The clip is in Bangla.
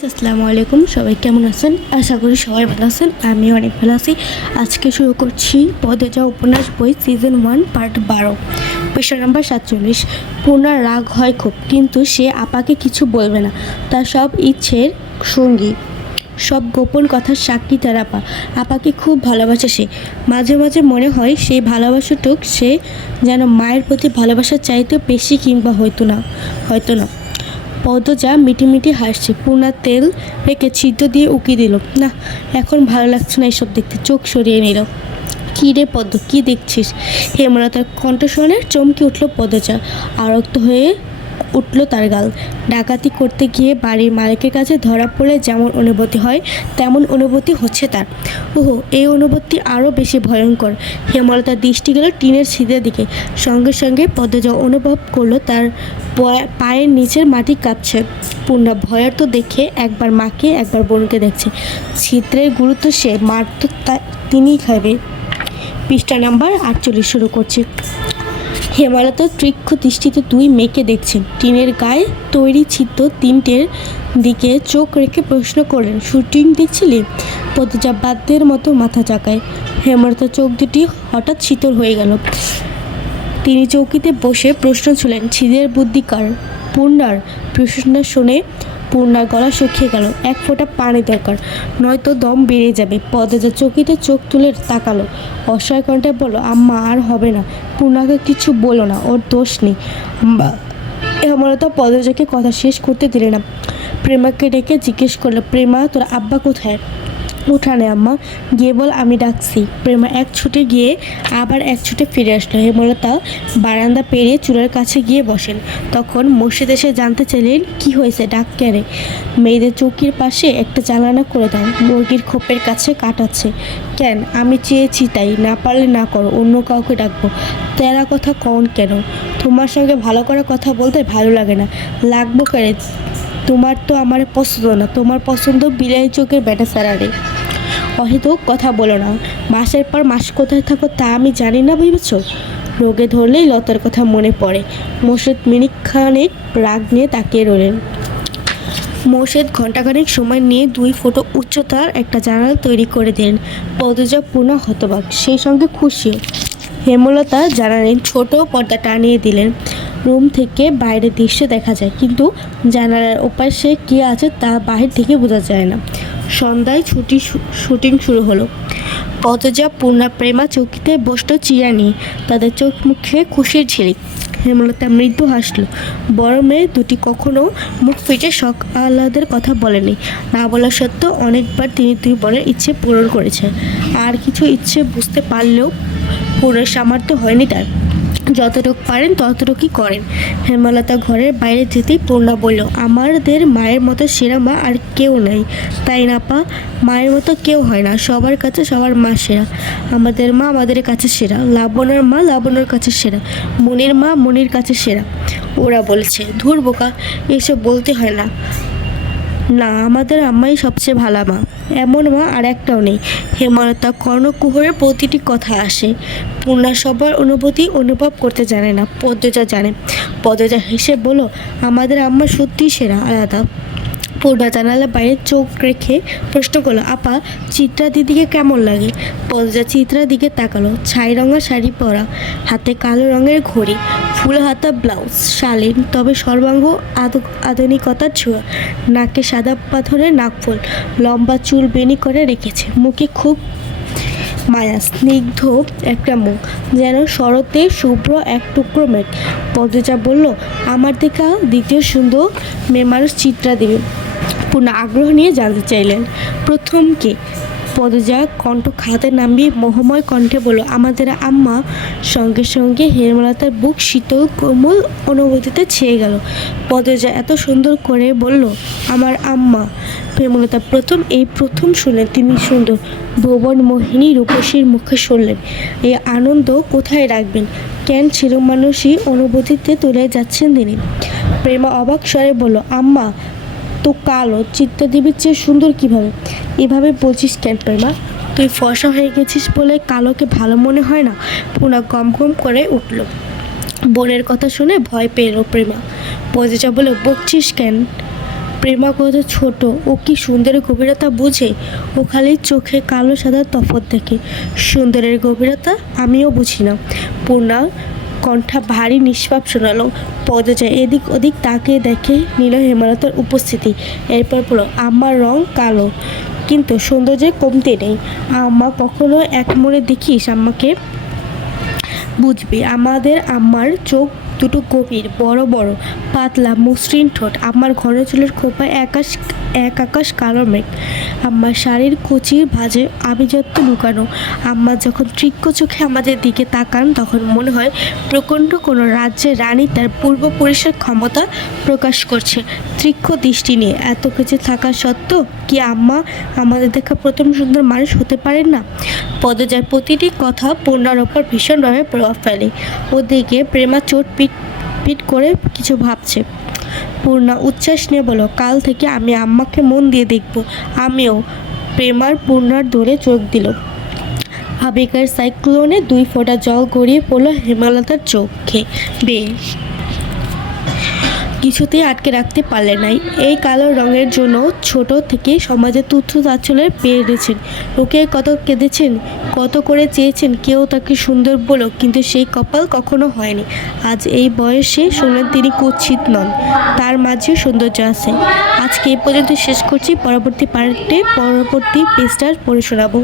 আসসালামু আলাইকুম, সবাই কেমন আছেন? আশা করি সবাই ভালো আছেন। আমি অনেক ভালো আছি। আজকে শুরু করছি পদ্মজা উপন্যাস বই সিজন 1 পার্ট 12, পৃষ্ঠা নাম্বার 47। পূর্ণার রাগ হয় খুব, কিন্তু সে আপাকে কিছু বলবে না। তার সব ইচ্ছের সঙ্গী, সব গোপন কথার সাক্ষী তার আপা। আপাকে খুব ভালোবাসে সে। মাঝে মাঝে মনে হয় সেই ভালোবাসাটুক সে যেন মায়ের প্রতি ভালোবাসার চাইতে বেশি, কিংবা হয়তো না। পদ্মজা মিটিমিটি হাসছে। পূর্ণা তেল রেখে ছিদ্র দিয়ে উকি দিল। না, এখন ভালো লাগছে না এসব দেখতে। চোখ সরিয়ে নিল। কী রে পদ্ম, কী দেখছিস? হেমলতার কণ্ঠস্বরে চমকে উঠল পদ্মজা। আরক্ত হয়ে উঠল তার গাল। ডাকাতি করতে গিয়ে বাড়ির মালিকের কাছে ধরা পড়লে যেমন অনুভূতি হয়, তেমন অনুভূতি হচ্ছে তার। ওহো, এই অনুভূতি আরও বেশি ভয়ঙ্কর। হেমলতার দৃষ্টি গেল টিনের ছিদ্রের দিকে। সঙ্গে সঙ্গে পদ্মজা অনুভব করলো তার পায়ের নিচের মাটি কাঁপছে। পূর্ণা ভয়ার্ত দেখে একবার মাকে একবার বোনকে দেখছে। ছিদ্রের গুরুত্ব সে মারত তিনিই খাবে। পৃষ্ঠা নাম্বার 48 শুরু করছে। হেমলতা তীক্ষ্ণ দৃষ্টিতে দুই মেয়েকে দেখছেন। টিনের গায়ে তৈরি ছিদ্র তিনটের দিকে চোখ রেখে প্রশ্ন করলেন, শুটিং দেখছিলি? পদ্মজা বাদ্যের মতো মাথা চাকায়। হেমলতার চোখ দুটি হঠাৎ শীতল হয়ে গেল। তিনি চৌকিতে বসে প্রশ্ন ছুলেন, ছিদের বুদ্ধি কার? পূর্ণার। প্রশ্নটা শুনে পূর্ণার গলা শুকিয়ে গেল। এক ফোঁটা পানি দরকার, নয়তো দম বেড়ে যাবে। পদ্মজা চৌকিতে চোখ তুলে তাকালো। অসহায় কণ্ঠে বলল, আম্মা আর হবে না। পূর্ণাকে কিছু বলো না, ওর দোষ নেই। হেমলতা পদ্মজাকে কথা শেষ করতে দিলে না। প্রেমাকে ডেকে জিজ্ঞেস করলো, প্রেমা, তোর আব্বা কোথায়? উঠানে আম্মা, গিয়ে বল আমি ডাকছি। প্রেমা এক ছুটে গিয়ে আবার এক ছুটে ফিরে আসলো। হেমলতা বারান্দা পেরিয়ে চুলার কাছে গিয়ে বসেন। তখন মোর্শেদ এসে জানতে চাইলেন, কি হয়েছে, ডাক কেড়ে? মেয়েদের চৌকির পাশে একটা জানালা করে দাও, মুরগির খোপের কাছে কাটাচ্ছে। কেন? আমি চেয়েছি তাই, না পারলে না করো, অন্য কাউকে ডাকবো। তেরা কথা কন কেন? তোমার সঙ্গে ভালো করে কথা বলতে ভালো লাগে না। লাগবো কেড়ে? তোমার তো আমার পছন্দ না, তোমার পছন্দ বিলাই চোখের ব্যাটা স্যারারে। অহেতুক কথা বলো না। মাসের পর মাস কোথায় থাকো তা আমি জানি না ভেবেছ? রোগে ধরলেই লতার কথা মনে পড়ে। মোর্শেদ মিনিট খানেক রাগ নিয়ে তাকিয়ে রইলেন। মোর্শেদ ঘণ্টাখানেক সময় নিয়ে 2 ফুট উচ্চতার একটা জানালা তৈরি করে দিলেন। পদ্মজা পূর্ণ হতবাক, সেই সঙ্গে খুশিও। হেমলতা জানালেন, ছোট পর্দা টানিয়ে দিলেন। রুম থেকে বাইরের দৃশ্য দেখা যায়, কিন্তু জানালার ওপাশে কে আছে তা বাহির থেকে বোঝা যায় না। সন্ধ্যায় শুটিং শুরু হলো। পদ্মজা, পূর্ণা, প্রেমা চৌকিতে বসলো চিরা নিয়ে। তাদের চোখ মুখে খুশির ঝিলিক। হেমলতা মৃদু হাসল। বড় মেয়ে দুটি কখনো মুখ ফিটে শখ আহ্লাদের কথা বলেনি। না বলা সত্ত্বেও অনেকবার তিনি দুই বলার ইচ্ছে পূরণ করেছে। আর কিছু ইচ্ছে বুঝতে পারলেও পুরো সামর্থ্য হয়নি তার। যতটুকু পারেন ততটুকুই করেন। হেমলতা ঘরের বাইরে যেতেই পূর্ণা বলল, আমাদের মায়ের মতো সেরা মা আর কেউ নাই, তাই না পা? মায়ের মতো কেউ হয় না, সবার কাছে সবার মা সেরা। আমাদের মা আমাদের কাছে সেরা, লাবণ্যর মা লাবণ্যর কাছে সেরা, মনির মা মনির কাছে সেরা। ওরা বলেছে, ধুর বোকা, এসব বলতে হয় না। না, আমাদের আম্মাই সবচেয়ে ভালো মা, এমন মা আর একটাও নেই। হেমলতা কর্ণকুহরের প্রতিটি কথা আসে। পূর্ণা সবার অনুভূতি অনুভব করতে জানে না, পদ্মজা জানে। পদ্মজা হেসে বলল, আমাদের আম্মা সত্যিই সেরা, আলাদা। পূর্ণা জানালার বাইরে চোখ রেখে প্রশ্ন করলো, আপা, চিত্রা দিদিকে কেমন লাগে? পদ্মজা চিত্রার দিকে তাকালো। ছাই রঙা শাড়ি পরা, হাতে কালো রঙের ঘড়ি, ফুল হাতা ব্লাউজ, শালীন তবে সর্বাঙ্গ আধুনিকতার ছোঁয়া। নাকে সাদা পাথরের নাকফুল, লম্বা চুল বেনি করে রেখেছে। মুখে খুব মায়া, স্নিগ্ধ একটা মুখ, যেন শরতে শুভ্র এক টুকরো মেঘ। পদ্মজা বলল, আমার দেখা দ্বিতীয় সুন্দর মেয়ে মানুষ চিত্রা দেবে। পূর্ণা আগ্রহ নিয়ে জানতে চাইলেন, প্রথম কে? পদ্মজা কণ্ঠ খাতে নামিয়ে মোহময় কণ্ঠে বলল, আমাদের আম্মা। সঙ্গে সঙ্গে হেমলতার বুক শীতল কোমল অনুভূতিতে ছেয়ে গেল। পদ্মজা এত সুন্দর করে বলল, আমার আম্মা। হেমলতা প্রথম শুনলেন তিনি সুন্দর, ভুবন মোহিনী রূপসীর মুখে শুনলেন। এই আনন্দ কোথায় রাখবেন? কেন চিরমানুষী অনুভূতিতে তুলে যাচ্ছেন তিনি? প্রেমা অবাক স্বরে বলল, আম্মা তো কালো, চিত্রাদেবীর চেয়ে সুন্দর কিভাবে? এভাবে বলছিস কেন প্রেমা? তুই ফর্সা হয়ে গেছিস বলে কালোকে ভালো মনে হয় না? পূর্ণা গম গম করে উঠল। বোনের কথা শুনে ভয় পেল প্রেমা। পদ্মজা বলে, বকছিস কেন? প্রেমা কত ছোট, ও কি সুন্দরের গভীরতা বোঝে? ও খালি চোখে কালো সাদা তফাৎ দেখে, সুন্দরের গভীরতা আমিও বুঝি না। পূর্ণা কণ্ঠা ভারী নিষ্পাপ শোনালো। পদজা এদিক ওদিক তাকিয়ে দেখে নিল হেমলতার উপস্থিতি। এরপর বলল, আমার রং কালো, কিন্তু সৌন্দর্যের কমতি নেই। আম্মা কখনো এক মনে দেখিস আম্মাকে? বুঝবি, আমার চোখ দুটো গভীর, বড় বড়, পাতলা মসৃণ ঠোঁট। আমার ঘন চুলের খোপায় এক আকাশ কালো মেঘ। আমার শাড়ির কুচির ভাঁজে আভিজাত্য লুকানো। আম্মা যখন তীক্ষ্ণ চোখে আমাদের দিকে তাকান, তখন মনে হয় প্রকাণ্ড কোনো রাজ্যের রানী তার পূর্বপুরুষের ক্ষমতা প্রকাশ করছে। তীক্ষ্ণ দৃষ্টি নিয়ে এত কিছু থাকা সত্ত্বেও কি আম্মা আমাদের দেখা প্রথম সুন্দর মানুষ হতে পারেন না? পদজার প্রতিটি কথা পূর্ণার ওপর ভীষণভাবে প্রভাব ফেলে। ওদিকে প্রেমা চোট পিট করে কিছু ভাবছে। পূর্ণা উচ্ছ্বাস নিয়ে বলো, কাল থেকে আমি আম্মাকে মন দিয়ে দেখব। আমিও। প্রেমার পূর্ণার দৌড়ে চোখ দিল। আবেগের সাইক্লোনে 2 ফোঁটা জল গড়িয়ে পড়লো হেমলতার চোখে। বেশ, কিছুতেই আটকে রাখতে পারলে নাই। এই কালো রঙের জন্য ছোট থেকে সমাজে তুচ্ছ তাচ্ছল্যের পেয়েছেন। লোকে কত কেঁদেছেন, কত করে চেয়েছেন কেউ তাকে সুন্দর বলো, কিন্তু সেই কপাল কখনো হয়নি। আজ এই বয়সে শুনলেন তিনি কুৎসিত নন, তার মাঝে সৌন্দর্য আছে। আজকে এই পর্যন্ত শেষ করছি। পরবর্তী পেজটা পড়ে শোনাবো।